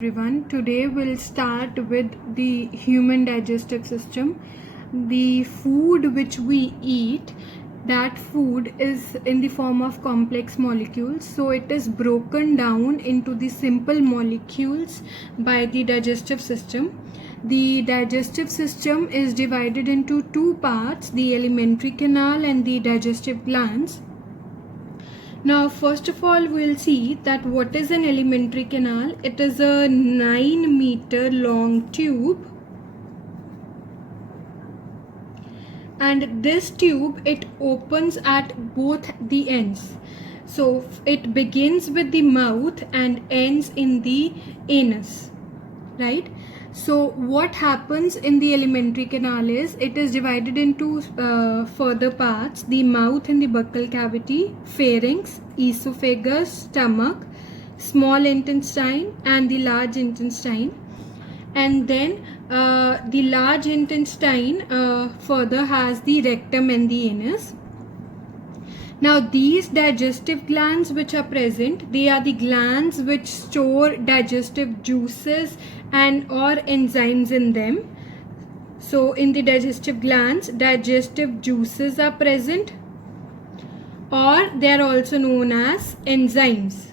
Everyone, today we'll start with the human digestive system. The food which we eat, that food is in the form of complex molecules, so it is broken down into the simple molecules by the digestive system. The digestive system is divided into two parts, the alimentary canal and the digestive glands. Now, first of all, we'll see that what is an alimentary canal. It is a 9-meter long tube, and this tube, it opens at both the ends. So it begins with the mouth and ends in the anus, right? So what happens in the alimentary canal is it is divided into further parts: the mouth and the buccal cavity, pharynx, esophagus, stomach, small intestine and the large intestine. And then the large intestine further has the rectum and the anus. Now these digestive glands which are present, they are the glands which store digestive juices and or enzymes in them. So in the digestive glands, digestive juices are present, or they are also known as enzymes.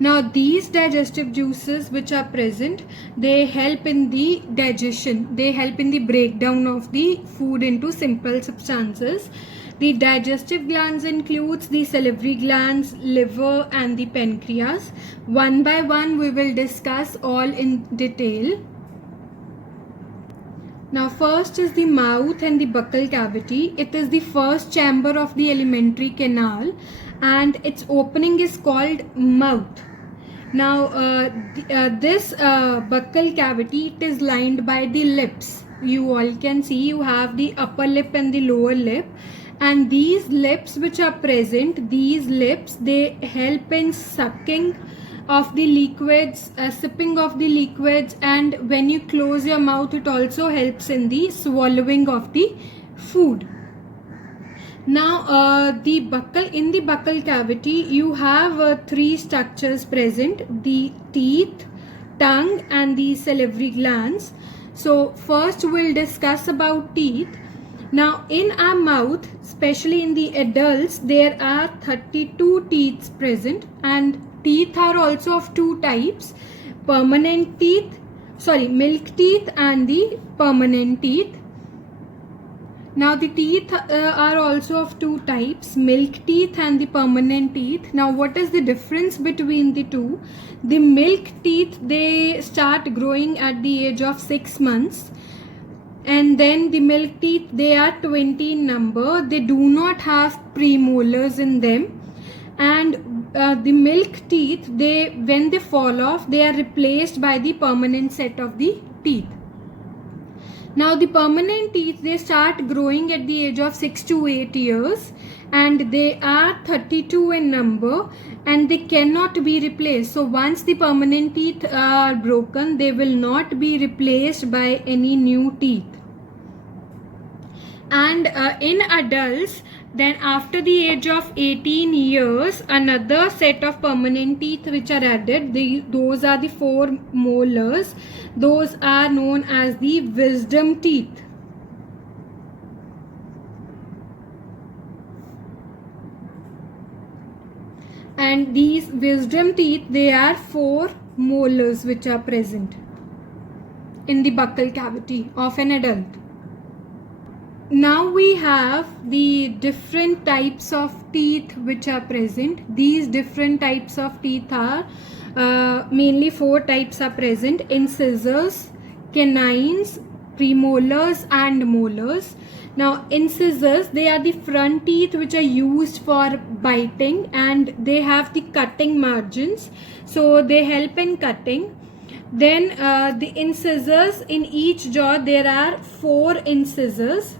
Now these digestive juices which are present, they help in the digestion, they help in the breakdown of the food into simple substances. The digestive glands includes the salivary glands, liver and the pancreas. One by one we will discuss all in detail. Now first is the mouth and the buccal cavity. It is the first chamber of the alimentary canal and its opening is called mouth. Now this buccal cavity, it is lined by the lips. You all can see you have the upper lip and the lower lip, and these lips which are present, these lips, they help in sucking of the liquids, sipping of the liquids, and when you close your mouth it also helps in the swallowing of the food. Now in the buccal cavity you have three structures present: the teeth, tongue and the salivary glands. So first we'll discuss about teeth. Now in our mouth, especially in the adults, there are 32 teeth present, and teeth are also of two types: milk teeth and the permanent teeth. Now the teeth are also of two types, milk teeth and the permanent teeth. Now what is the difference between the two? The milk teeth, they start growing at the age of 6 months, and then the milk teeth, they are 20 in number. They do not have premolars in them, and the milk teeth, when they fall off, they are replaced by the permanent set of the teeth. Now the permanent teeth, they start growing at the age of 6 to 8 years, and they are 32 in number, and they cannot be replaced. So once the permanent teeth are broken, they will not be replaced by any new teeth. And in adults, then after the age of 18 years, another set of permanent teeth which are added, those are the 4 molars. Those are known as the wisdom teeth. And these wisdom teeth, they are 4 molars which are present in the buccal cavity of an adult. Now we have the different types of teeth which are present. These different types of teeth are mainly 4 types are present: incisors, canines, premolars and molars. Now incisors, they are the front teeth which are used for biting, and they have the cutting margins, so they help in cutting. Then the incisors, in each jaw there are 4 incisors.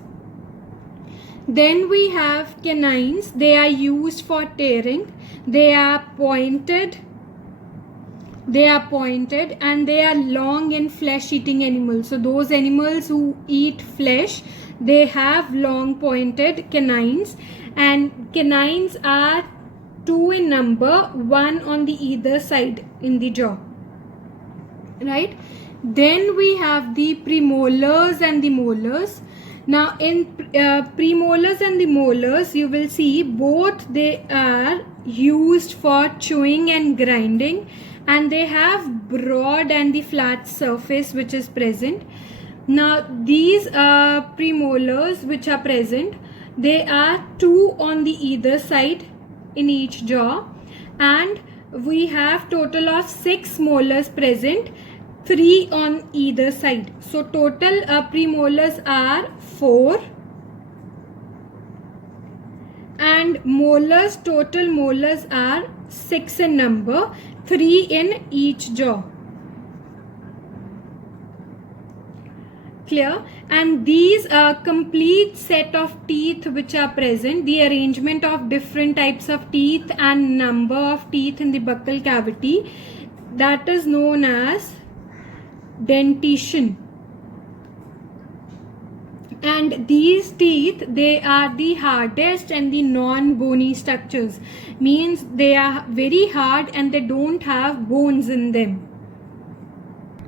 Then we have canines. They are used for tearing. They are pointed and they are long in flesh eating animals. So those animals who eat flesh, they have long pointed canines, and canines are 2 in number, 1 on the either side in the jaw, right? Then we have the premolars and the molars. Now in premolars and the molars, you will see both they are used for chewing and grinding, and they have broad and the flat surface which is present. Now these premolars which are present, they are 2 on the either side in each jaw, and we have total of 6 molars present, 3 on either side. So total premolars are 4, and molars, total molars are 6 in number, 3 in each jaw. Clear? And these complete set of teeth which are present, the arrangement of different types of teeth and number of teeth in the buccal cavity, that is known as dentition. And these teeth, they are the hardest and the non-bony structures, means they are very hard and they don't have bones in them.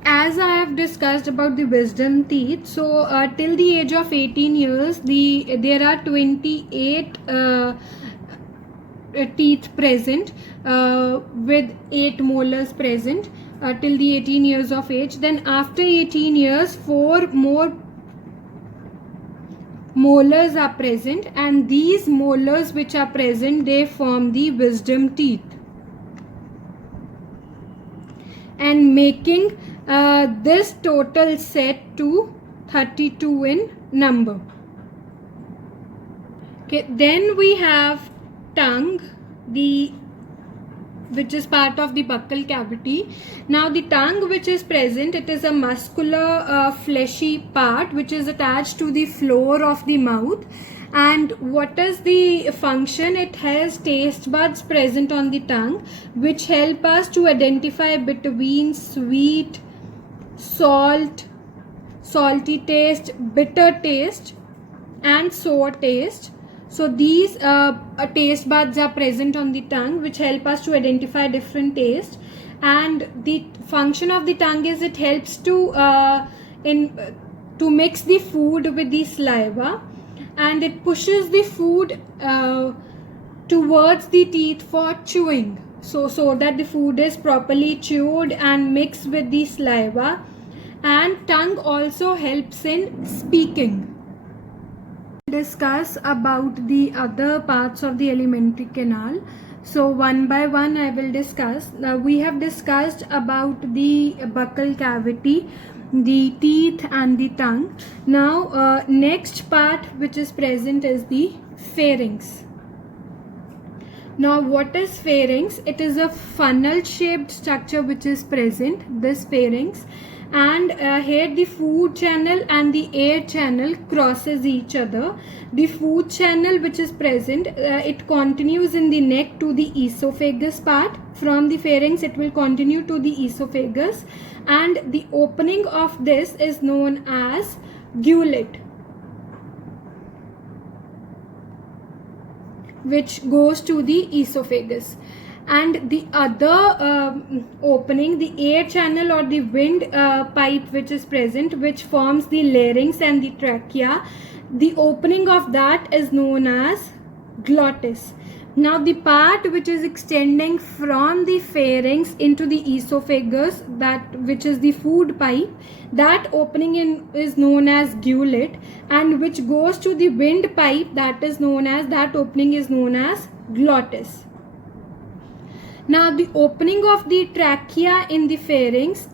As I have discussed about the wisdom teeth, so till the age of 18 years, there are 28 teeth present with 8 molars present till the 18 years of age. Then after 18 years, 4 more molars are present, and these molars which are present, they form the wisdom teeth, and making this total set to 32 in number. Okay, then we have tongue, which is part of the buccal cavity. Now the tongue which is present, it is a muscular fleshy part which is attached to the floor of the mouth. And what is the function? It has taste buds present on the tongue which help us to identify between sweet, salt, salty taste, bitter taste and sour taste. So these taste buds are present on the tongue which help us to identify different tastes. And the function of the tongue is it helps to mix the food with the saliva, and it pushes the food towards the teeth for chewing, so that the food is properly chewed and mixed with the saliva. And tongue also helps in speaking. Discuss about the other parts of the alimentary canal. So one by one I will discuss. Now we have discussed about the buccal cavity, the teeth and the tongue. Now next part which is present is the pharynx. Now what is pharynx? It is a funnel shaped structure which is present, this pharynx, and here the food channel and the air channel crosses each other. The food channel which is present, it continues in the neck to the esophagus part. From the pharynx it will continue to the esophagus, and the opening of this is known as gullet, which goes to the esophagus. And the other opening, the air channel or the wind pipe which is present, which forms the larynx and the trachea, the opening of that is known as glottis. Now the part which is extending from the pharynx into the esophagus, that which is the food pipe, that opening is known as gullet, and which goes to the wind pipe, that opening is known as glottis. Now the opening of the trachea in the pharynx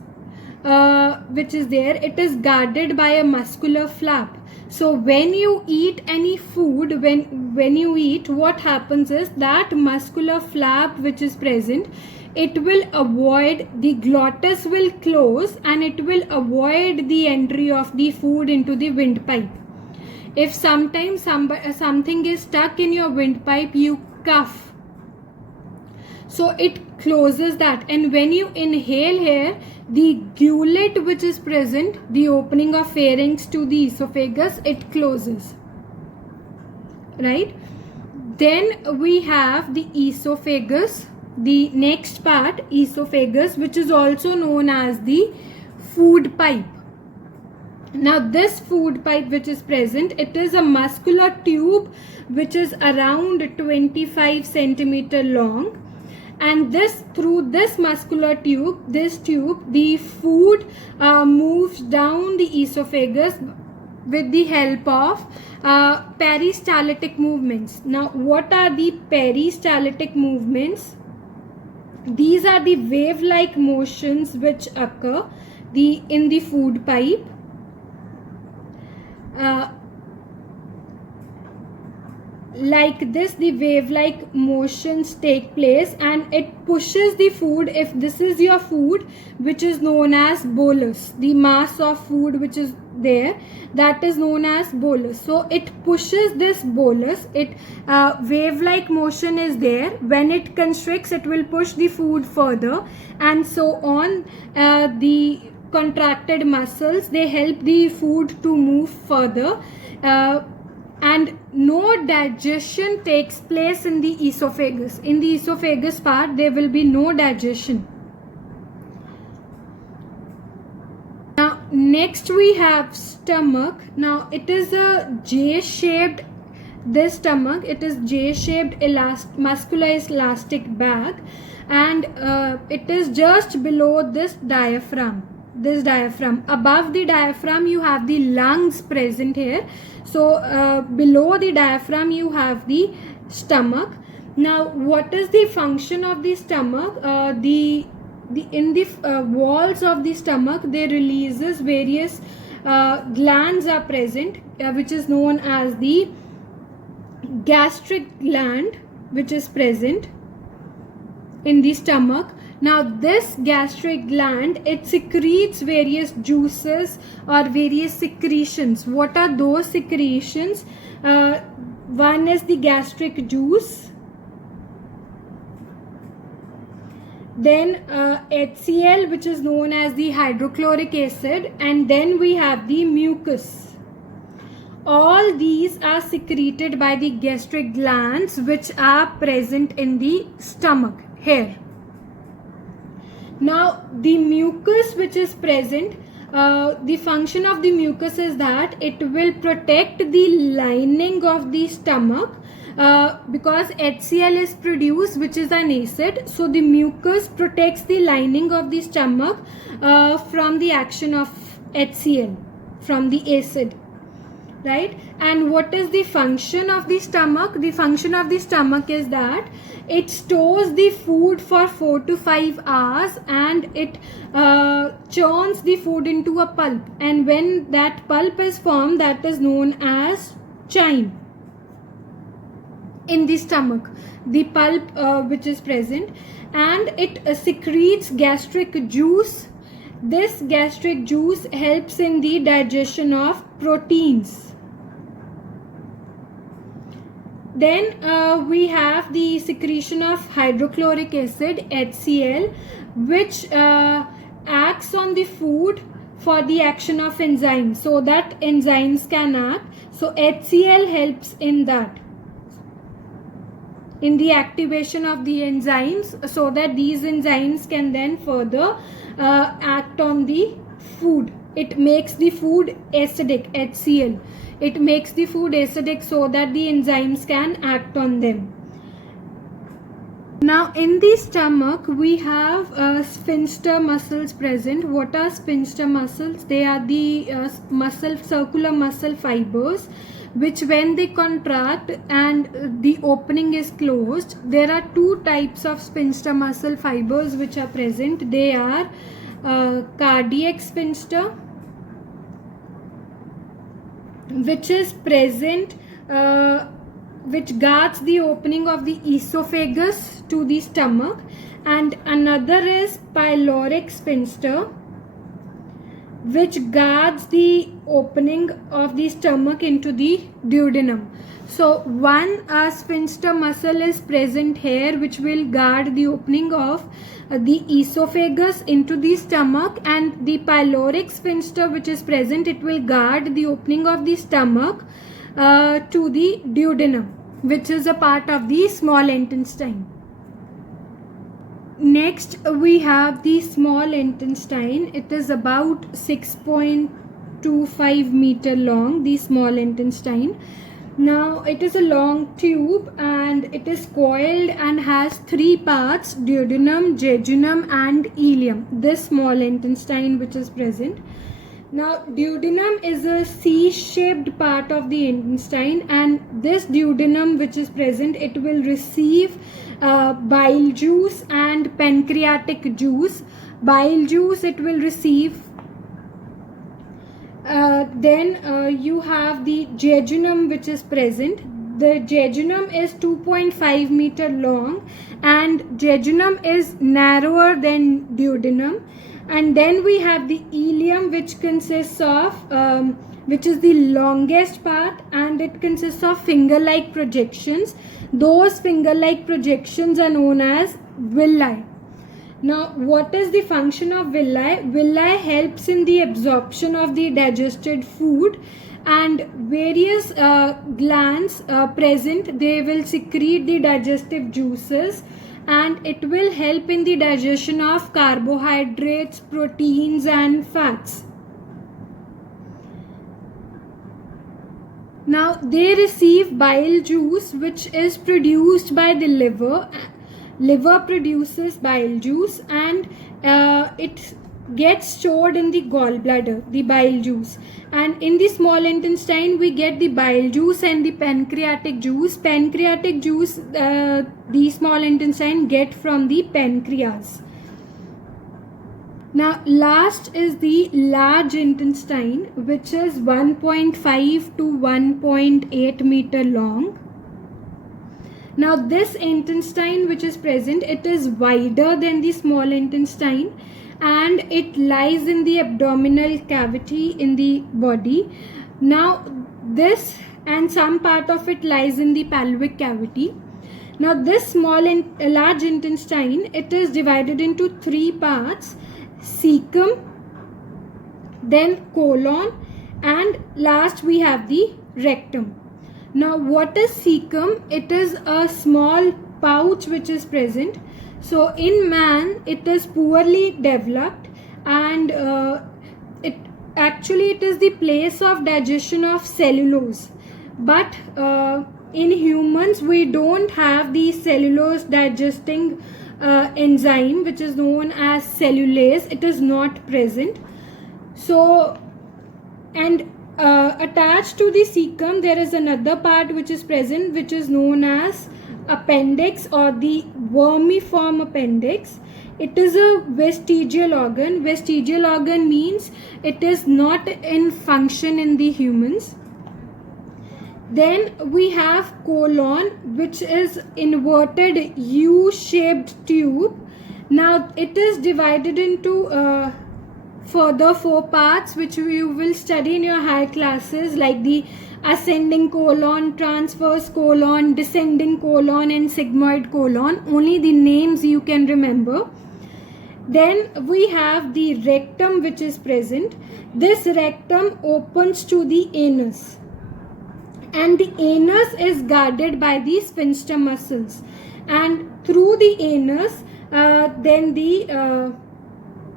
which is there, it is guarded by a muscular flap. So when you eat any food, when you eat, what happens is that muscular flap which is present, it will avoid, the glottis will close and it will avoid the entry of the food into the windpipe. If sometimes something is stuck in your windpipe, you cough, so it closes that, and when you inhale here, the gullet which is present, the opening of pharynx to the esophagus, it closes, right? Then we have the esophagus, the next part, esophagus, which is also known as the food pipe. Now this food pipe which is present, it is a muscular tube which is around 25 centimeter long, and through this muscular tube, the food moves down the esophagus with the help of peristaltic movements. Now what are the peristaltic movements? These are the wave-like motions which occur in the food pipe. Like this, the wave-like motions take place, and it pushes the food. If this is your food, which is known as bolus, the mass of food which is there, that is known as bolus. So it pushes this bolus. Wave-like motion is there. When it constricts, it will push the food further, and so on. The contracted muscles, they help the food to move further, and no digestion takes place in the esophagus. In the esophagus part, there will be no digestion. Now next we have stomach. Now it is a J-shaped, this stomach, it is J-shaped muscular elastic bag, and it is just below this diaphragm. Above the diaphragm you have the lungs present here. So below the diaphragm you have the stomach. Now what is the function of the stomach? In the walls of the stomach, they releases various glands are present, which is known as the gastric gland, which is present in the stomach. Now this gastric gland, it secretes various juices or various secretions. What are those secretions? One is the gastric juice, then HCl, which is known as the hydrochloric acid, and then we have the mucus. All these are secreted by the gastric glands which are present in the stomach here. Now the mucus which is present, the function of the mucus is that it will protect the lining of the stomach, because HCl is produced, which is an acid. So the mucus protects the lining of the stomach from the action of HCl, from the acid, right? And what is the function of the stomach? The function of the stomach is that it stores the food for 4 to 5 hours, and it churns the food into a pulp, and when that pulp is formed, that is known as chyme. In the stomach, the pulp which is present, and it secretes gastric juice. This gastric juice helps in the digestion of proteins. Then we have the secretion of hydrochloric acid, HCl, which acts on the food for the action of enzymes, so that enzymes can act. So HCl helps in that, in the activation of the enzymes, so that these enzymes can then further act on the food. It makes the food acidic, HCl. It makes the food acidic so that the enzymes can act on them. Now in the stomach we have sphincter muscles present. What are sphincter muscles? They are the circular muscle fibers, which when they contract and the opening is closed, there are two types of sphincter muscle fibers which are present. They are cardiac sphincter, which is present, which guards the opening of the esophagus to the stomach, and another is pyloric sphincter, which guards the opening of the stomach into the duodenum. So one sphincter muscle is present here, which will guard the opening of the esophagus into the stomach, and the pyloric sphincter which is present, it will guard the opening of the stomach to the duodenum. which is a part of the small intestine. Next, we have the small intestine. It is about 6.25 meter long, the small intestine. Now, it is a long tube and it is coiled and has three parts: duodenum, jejunum and ileum. This small intestine which is present. Now, duodenum is a C-shaped part of the intestine, and this duodenum which is present, it will receive bile juice and pancreatic juice. Bile juice it will receive. Then you have the jejunum which is present. The jejunum is 2.5 meter long, and jejunum is narrower than duodenum. And then we have the ileum, which consists of which is the longest part, and it consists of finger-like projections. Those finger-like projections are known as villi. Now, what is the function of villi? Villi helps in the absorption of the digested food, and various glands present, they will secrete the digestive juices, and it will help in the digestion of carbohydrates, proteins and fats. Now, they receive bile juice which is produced by the liver. Liver produces bile juice, and it gets stored in the gallbladder, the bile juice. And in the small intestine we get the bile juice and the pancreatic juice. Pancreatic juice the small intestine get from the pancreas. Now, last is the large intestine, which is 1.5 to 1.8 meter long. Now, this intestine which is present, it is wider than the small intestine, and it lies in the abdominal cavity in the body. Now, this and some part of it lies in the pelvic cavity. Now, this large intestine, it is divided into three parts: cecum, then colon, and last we have the rectum. Now, what is cecum? It is a small pouch which is present. So, in man, it is poorly developed, and it is the place of digestion of cellulose. But in humans, we don't have the cellulose digesting enzyme which is known as cellulase. It is not present. So, and attached to the cecum there is another part which is present, which is known as appendix or the vermiform appendix. It is a vestigial organ. Vestigial organ means it is not in function in the humans. Then we have colon, which is inverted U-shaped tube. Now, it is divided into further four parts, which you will study in your higher classes, like the ascending colon, transverse colon, descending colon and sigmoid colon. Only the names you can remember. Then we have the rectum which is present. This rectum opens to the anus, and the anus is guarded by the sphincter muscles, and through the anus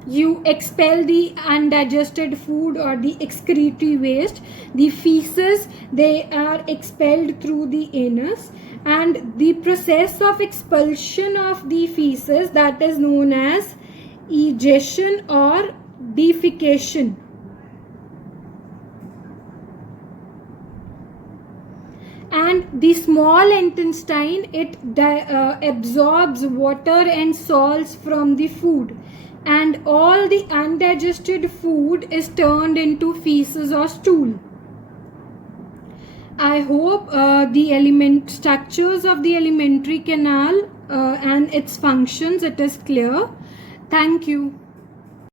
you expel the undigested food or the excretory waste. The feces, they are expelled through the anus, and the process of expulsion of the feces, that is known as egestion or defecation. And the small intestine, it absorbs water and salts from the food, and all the undigested food is turned into feces or stool. I hope the structures of the alimentary canal and its functions, it is clear. Thank you.